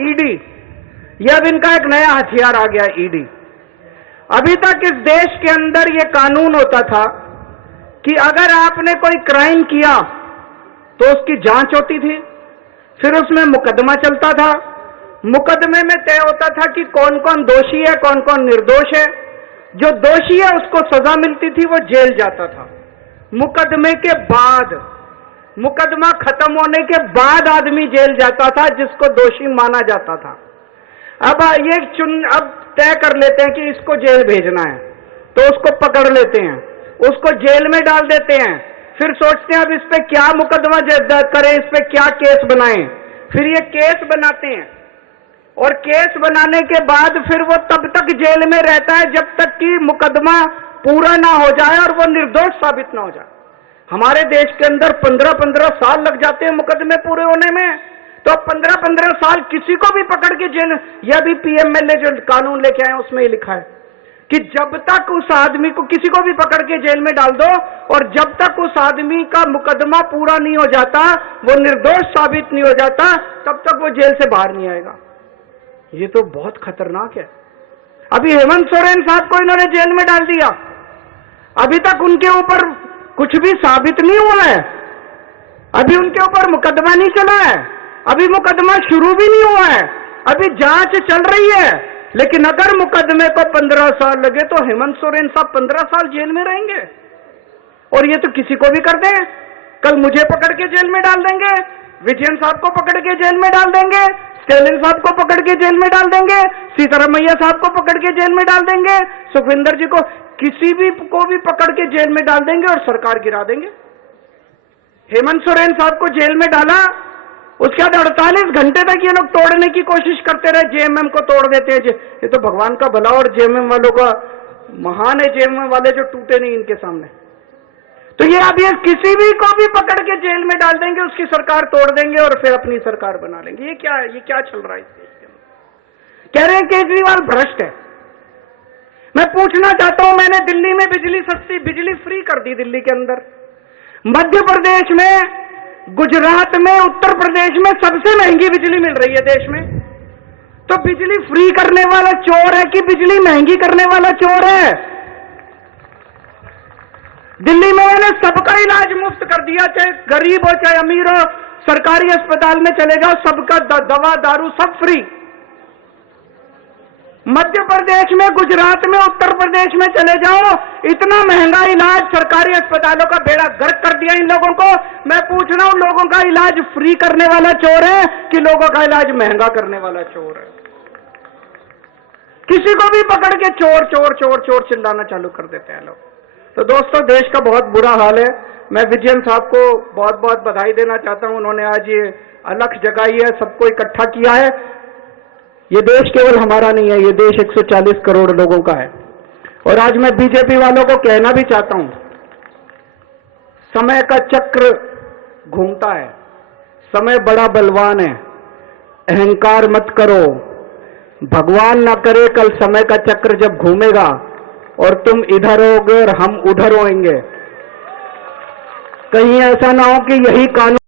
ED, यह अब इनका एक नया हथियार आ गया, ईडी। अभी तक इस देश के अंदर यह कानून होता था कि अगर आपने कोई क्राइम किया तो उसकी जांच होती थी, फिर उसमें मुकदमा चलता था। मुकदमे में तय होता था कि कौन कौन दोषी है, कौन कौन निर्दोष है। जो दोषी है उसको सजा मिलती थी, वो जेल जाता था। मुकदमे के बाद, मुकदमा खत्म होने के बाद आदमी जेल जाता था जिसको दोषी माना जाता था। अब अब तय कर लेते हैं कि इसको जेल भेजना है, तो उसको पकड़ लेते हैं, उसको जेल में डाल देते हैं। फिर सोचते हैं अब इस पे क्या मुकदमा करें, इस पे क्या केस बनाएं। फिर ये केस बनाते हैं और केस बनाने के बाद फिर वो तब तक जेल में रहता है जब तक कि मुकदमा पूरा ना हो जाए और वो निर्दोष साबित ना हो जाए। हमारे देश के अंदर 15-15 साल लग जाते हैं मुकदमे पूरे होने में। तो 15-15 साल किसी को भी पकड़ के जेल, यह भी पीएमएलए जो कानून लेके आए उसमें ही लिखा है कि जब तक उस आदमी को, किसी को भी पकड़ के जेल में डाल दो और जब तक उस आदमी का मुकदमा पूरा नहीं हो जाता, वो निर्दोष साबित नहीं हो जाता, तब तक वो जेल से बाहर नहीं आएगा। ये तो बहुत खतरनाक है। अभी हेमंत सोरेन साहब को इन्होंने जेल में डाल दिया, अभी तक उनके ऊपर कुछ भी साबित नहीं हुआ है, अभी उनके ऊपर मुकदमा नहीं चला है, अभी मुकदमा शुरू भी नहीं हुआ है, अभी जांच चल रही है। लेकिन अगर मुकदमे को 15 साल लगे तो हेमंत सोरेन साहब 15 साल जेल में रहेंगे। और ये तो किसी को भी कर दें, कल मुझे पकड़ के जेल में डाल देंगे, विजयन साहब को पकड़ के जेल में डाल देंगे, स्टेलिन साहब को पकड़ के जेल में डाल देंगे, सीतारमैया साहब को पकड़ के जेल में डाल देंगे, सुखविंदर जी को, किसी भी को भी पकड़ के जेल में डाल देंगे और सरकार गिरा देंगे। हेमंत सोरेन साहब को जेल में डाला, उसके बाद 48 घंटे तक ये लोग तोड़ने की कोशिश करते रहे, जेएमएम को तोड़ देते हैं। ये तो भगवान का भला और जेएमएम वालों का महान है, जेएमएम वाले जो टूटे नहीं इनके सामने। तो ये अब ये किसी भी को भी पकड़ के जेल में डाल देंगे, उसकी सरकार तोड़ देंगे और फिर अपनी सरकार बना लेंगे। ये क्या है, ये क्या चल रहा है इस देश के अंदर? कह रहे हैं केजरीवाल भ्रष्ट है। मैं पूछना चाहता हूं, मैंने दिल्ली में बिजली सस्ती, बिजली फ्री कर दी दिल्ली के अंदर, मध्य प्रदेश में, गुजरात में, उत्तर प्रदेश में सबसे महंगी बिजली मिल रही है देश में। तो बिजली फ्री करने वाला चोर है कि बिजली महंगी करने वाला चोर है? दिल्ली में मैंने सबका इलाज मुफ्त कर दिया, चाहे गरीब हो चाहे अमीर हो, सरकारी अस्पताल में चले जाओ, सबका दवा दारू सब फ्री। मध्य प्रदेश में, गुजरात में, उत्तर प्रदेश में चले जाओ, इतना महंगा इलाज, सरकारी अस्पतालों का बेड़ा गर्क कर दिया इन लोगों को। मैं पूछ रहा हूं, लोगों का इलाज फ्री करने वाला चोर है कि लोगों का इलाज महंगा करने वाला चोर है? किसी को भी पकड़ के चोर चोर चोर चोर चिल्लाना चालू कर देते हैं लोग। तो दोस्तों, देश का बहुत बुरा हाल है। मैं विजयन साहब को बहुत बहुत बधाई देना चाहता हूं, उन्होंने आज ये अलख जगाई है, सबको इकट्ठा किया है। ये देश केवल हमारा नहीं है, ये देश 140 करोड़ लोगों का है। और आज मैं बीजेपी वालों को कहना भी चाहता हूं, समय का चक्र घूमता है, समय बड़ा बलवान है, अहंकार मत करो। भगवान ना करे कल समय का चक्र जब घूमेगा और तुम इधर होगे और हम उधर होंगे, कहीं ऐसा ना हो कि यही कानून